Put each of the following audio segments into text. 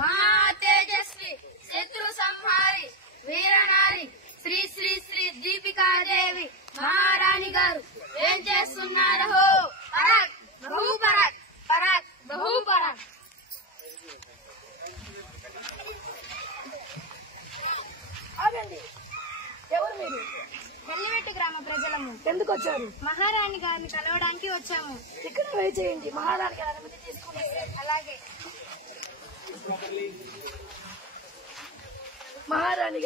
మహా తేజస్వి శత్రు సంహారి వీరనారి శ్రీ శ్రీ శ్రీ దీపికాదేవి మహారాణి గారు ఏం చేస్తున్నారో పరాక్ బహు పరాక్ పరాక్ బహు పరాక్. ఆగండి, ఎవరు మీరు? కల్లివెట్టి గ్రామ ప్రజలము. ఎందుకు వచ్చారు? మహారాణి గారిని కలవడానికి వచ్చాము. ఇక్కడ వెయిట్ చేయండి, మహారాణి గారి అనుమతి తీసుకుని. అలాగే. మహారాణి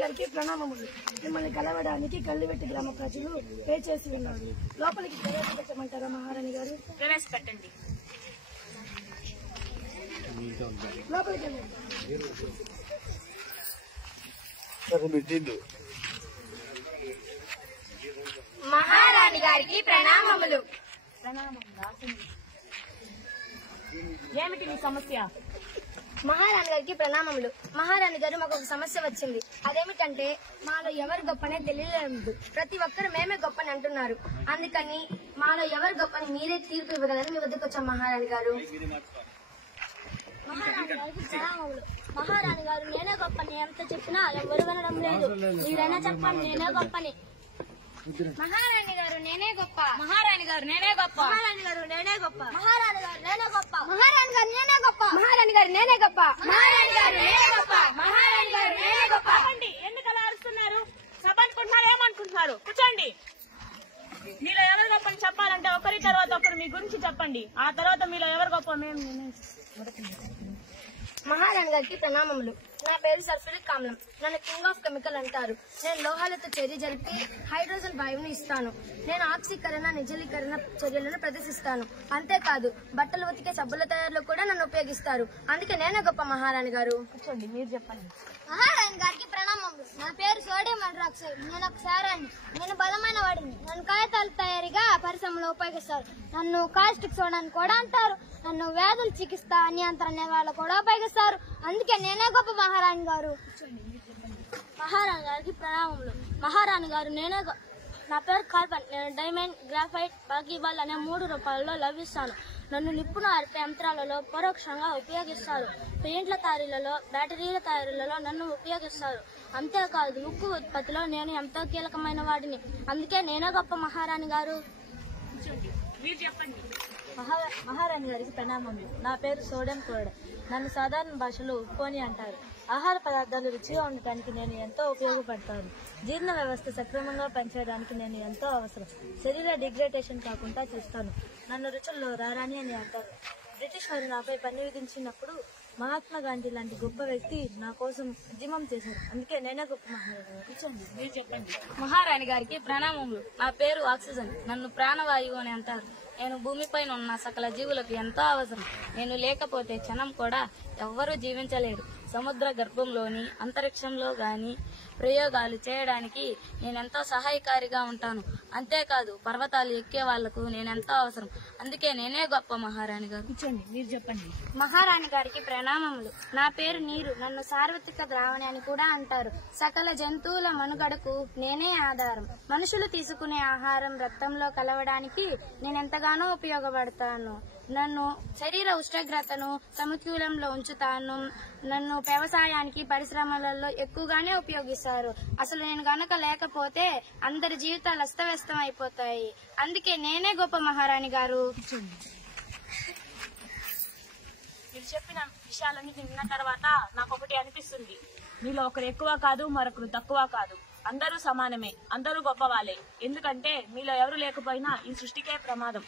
గారికి ప్రణామములు. మిమ్మల్ని కలవడానికి కల్లివెట్టి గ్రామ ప్రజలు పే చేసి ఉన్నారు. లోపలికి ప్రవేశపెట్టమంటారా మహారాణి గారు? ప్రవేశపెట్టండి. లోపలికి మహారాణి గారికి ప్రణామములు. ఏమిటి మీ సమస్య? మహారాణి గారికి ప్రణామములు. మహారాణి గారు మాకు ఒక సమస్య వచ్చింది. అదేమిటంటే మాలో ఎవరు గొప్పనే తెలియలేదు. ప్రతి ఒక్కరు మేమే గొప్పని అంటున్నారు. అందుకని మాలో ఎవరు గొప్పని మీరే తీర్పు ఇవ్వగలని మీ వద్దకు వచ్చాం మహారాణి గారు. మహారాణి గారికి ప్రణామములు. మహారాణి గారు నేనే గొప్పని ఎంత చెప్పినా ఎవరు వినడం లేదు. మీరైనా చెప్పండి నేనే గొప్పని. మహారాణి గారు నేనే గొప్ప. మహారాణి గారు నేనే గొప్ప. మహారాణి గారు నేనే గొప్ప. మహారాణి గారు నేనే గొప్ప. మహారాణి గారు నేనే గొప్ప. మహారాణి గారు నేనే గొప్ప. మహారాణి గారు నేనే గొప్ప. మహారాణి గారు నేనే గొప్ప. ఎందుకు అలా అరుస్తున్నారు? సభ అనుకుంటున్నారు, ఏమనుకుంటున్నారు? కూర్చోండి. మీలో ఎవరు గొప్పని చెప్పాలంటే ఒకరి తర్వాత ఒకరు మీ గురించి చెప్పండి. ఆ తర్వాత మీలో ఎవరు గొప్ప మేము మహారాణి గారికి ప్రణామములు. నా పేరు సల్ఫ్యూరిక్ ఆమ్లం. నన్ను కింగ్ ఆఫ్ కెమికల్ అంటారు. నేను లోహాలతో చర్య జరిపి హైడ్రోజన్ వాయువుని ఇస్తాను. నేను ఆక్సీకరణ నిజలీకరణ చర్యలను ప్రదర్శిస్తాను. అంతేకాదు బట్టలు ఉతికే సబ్బుల తయారీలో కూడా నన్ను ఉపయోగిస్తారు. అందుకే నేనే గొప్ప మహారాణి గారు. కూర్చోండి, మీరు చెప్పండి. మహారాణి గారికి ప్రణామములు. నా పేరు సోడియం హైడ్రాక్సైడ్. నేను ఒక సారాన్ని. నేను బలమైన వాడిని. నన్ను కాగితాల తయారీగా పరిశ్రమలో ఉపయోగిస్తారు. నన్ను కాస్టిక్ సోడా అని కూడా అంటారు. నన్ను వ్యాధుల చికిత్స నియంత్రణ వాళ్ళు కూడా ఉపయోగిస్తారు. అందుకే నేనే గొప్ప మహారాణి గారు. మహారాణి గారికి ప్రణామములు. మహారాణి గారు నా పేరు కార్బన్. నేను డైమండ్, గ్రాఫైట్, బాగీబాల్ అనే 3 రూపాయల్లో లభిస్తాను. నన్ను నిప్పును అరిపే యంత్రాలలో పరోక్షంగా ఉపయోగిస్తారు. పెయింట్ల తయారీలలో, బ్యాటరీల తయారీలలో నన్ను ఉపయోగిస్తారు. అంతేకాదు ఉక్కు ఉత్పత్తిలో నేను ఎంతో కీలకమైన వాడిని. అందుకే నేనే గొప్ప మహారాణి గారు. మీరు చెప్పండి. మహారాణి గారికి ప్రణామములు. నా పేరు సోడియం క్లోరైడ్. నన్ను సాధారణ భాషలో ఉప్పోని అంటారు. ఆహార పదార్థాలు రుచిగా ఉండటానికి నేను ఎంతో ఉపయోగపడతాను. జీర్ణ వ్యవస్థ సక్రమంగా పనిచేయడానికి నేను ఎంతో అవసరం. శరీర డిగ్రేడేషన్ కాకుండా చూస్తాను. నన్ను రుచుల్లో రారాణి అని అంటారు. బ్రిటిష్ వారు నాపై పన్ను విధించినప్పుడు మహాత్మా గాంధీ లాంటి గొప్ప వ్యక్తి నా కోసం ఉద్యమం చేశారు. అందుకే నేనే గొప్ప మహారాణి. కూర్చోండి, మీరు చెప్పండి. మహారాణి గారికి ప్రణామములు. నా పేరు ఆక్సిజన్. నన్ను ప్రాణవాయువు అని అంటారు. నేను భూమిపైన ఉన్న సకల జీవులకు ఎంతో అవసరం. నేను లేకపోతే క్షణం కూడా ఎవ్వరూ జీవించలేరు. సముద్ర గర్భంలోని అంతరిక్షంలో గాని ప్రయోగాలు చేయడానికి నేనెంతో సహాయకారిగా ఉంటాను. అంతేకాదు పర్వతాలు ఎక్కే వాళ్లకు నేనెంతో అవసరం. అందుకే నేనే గొప్ప మహారాణి గారు. కూర్చోండి, మీరు చెప్పండి. మహారాణి గారికి ప్రణామములు. నా పేరు నీరు. నన్ను సార్వత్రిక ద్రావణి అని కూడా అంటారు. సకల జంతువుల మనుగడకు నేనే ఆధారం. మనుషులు తీసుకునే ఆహారం రక్తంలో కలవడానికి నేనెంతగానో ఉపయోగపడతాను. నన్ను శరీర ఉష్ణోగ్రతను సమతుల్యంలో ఉంచుతాను. నన్ను వ్యవసాయానికి పరిశ్రమలలో ఎక్కువగానే ఉపయోగిస్తారు. అసలు నేను గనక లేకపోతే అందరి జీవితాలు అస్తవ్యస్తం అయిపోతాయి. అందుకే నేనే గొప్ప మహారాణి గారు. మీరు చెప్పిన విషయాలన్నీ విన్న తర్వాత నాకు ఒకటి అనిపిస్తుంది. మీలో ఒకరు ఎక్కువ కాదు, మరొకరు తక్కువ కాదు. అందరూ సమానమే, అందరూ గొప్ప వాళ్ళే. ఎందుకంటే మీలో ఎవరు లేకపోయినా ఈ సృష్టికే ప్రమాదం.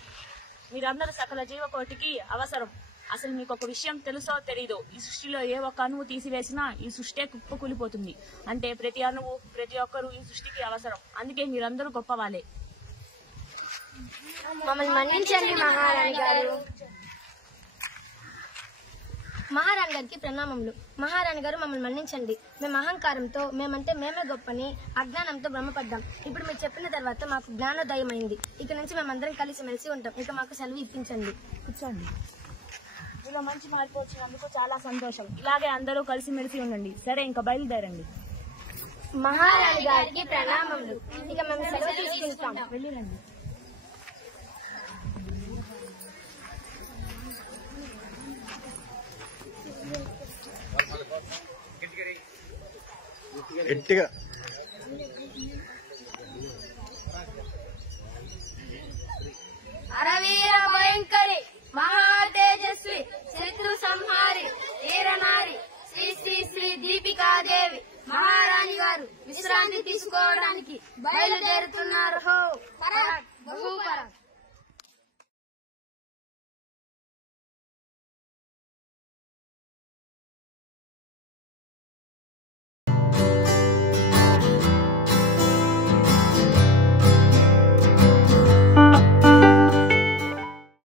మీరందరూ సకల జీవకోటికి అవసరం. అసలు మీకు ఒక విషయం తెలుసో తెలీదో, ఈ సృష్టిలో ఏ ఒక్క అణువు తీసివేసినా ఈ సృష్టి కుప్పకూలిపోతుంది. అంటే ప్రతి అణువు, ప్రతి ఒక్కరు ఈ సృష్టికి అవసరం. అందుకే మీరందరూ గొప్ప వాళ్ళే. మమ్మల్ని మన్నించండి మహారాణి గారు. మహారాణి గారికి ప్రణామములు. మహారాణి గారు మమ్మల్ని మన్నించండి. మేము అహంకారంతో మేమంటే మేమే గొప్పని అజ్ఞానంతో భ్రమపడ్డాం. ఇప్పుడు మీరు చెప్పిన తర్వాత మాకు జ్ఞానోదయం అయింది. ఇక నుంచి మేమందరం కలిసిమెలిసి ఉంటాం. ఇక మాకు సెలవు ఇప్పించండి. కూర్చోండి. మీలో మంచి మార్పు వచ్చినందుకు చాలా సంతోషం. ఇలాగే అందరూ కలిసిమెలిసి ఉండండి. సరే, ఇంకా బయలుదేరండి. మహారాణి గారికి ప్రణామములు. ఇక మేము సెలవు తీసుకుంటాం. వెళ్ళిరండి. గట్టిగా అరవీర భయంకరి మహాతేజస్వి శత్రు సంహారి వీరనారి శ్రీ శ్రీ శ్రీ దీపికాదేవి మహారాణి గారు విశ్రాంతి తీసుకోవడానికి బయలుదేరుతున్నారు.